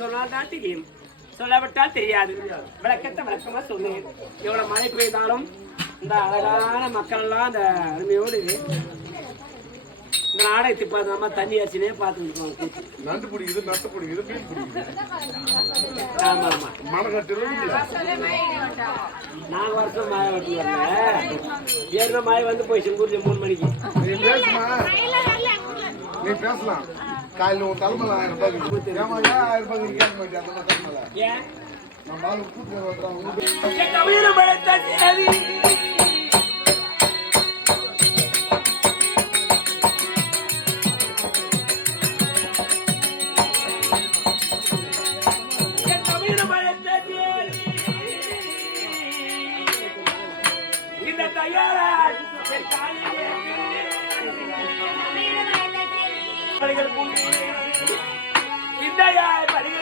சொன்னால்தான் தெரியும், சொல்லப்பட்டால் தெரியாது. விளக்கத்தை விளக்கமா சொன்னேன். எவ்வளவு மழை பெய்தாலும் இந்த அழகான மக்கள் எல்லாம் அந்த அருமையோடு இந்த நாடகத்தை பார்த்து தண்ணி அரிசினே பார்த்துருக்கோம். நண்டு பிடிக்குது, நட்டு பிடிக்குது, மீன் பிடிக்குது. ஆமா ஆமா, நாங்க வருஷம் மாய வட்டி வரல, ஏற்ற மாய வந்து போய் செங்கூர்ல 3 மணிக்கு. நீ பேசலாம். காலையில் உன் தலைமையில் 1000 ரூபாய்க்கு 1000 ரூபாய்க்கு கேட்க மாட்டேன். அந்த மாதிரி தலைமையில ஏன் நம்ம ஆளு கூட்டு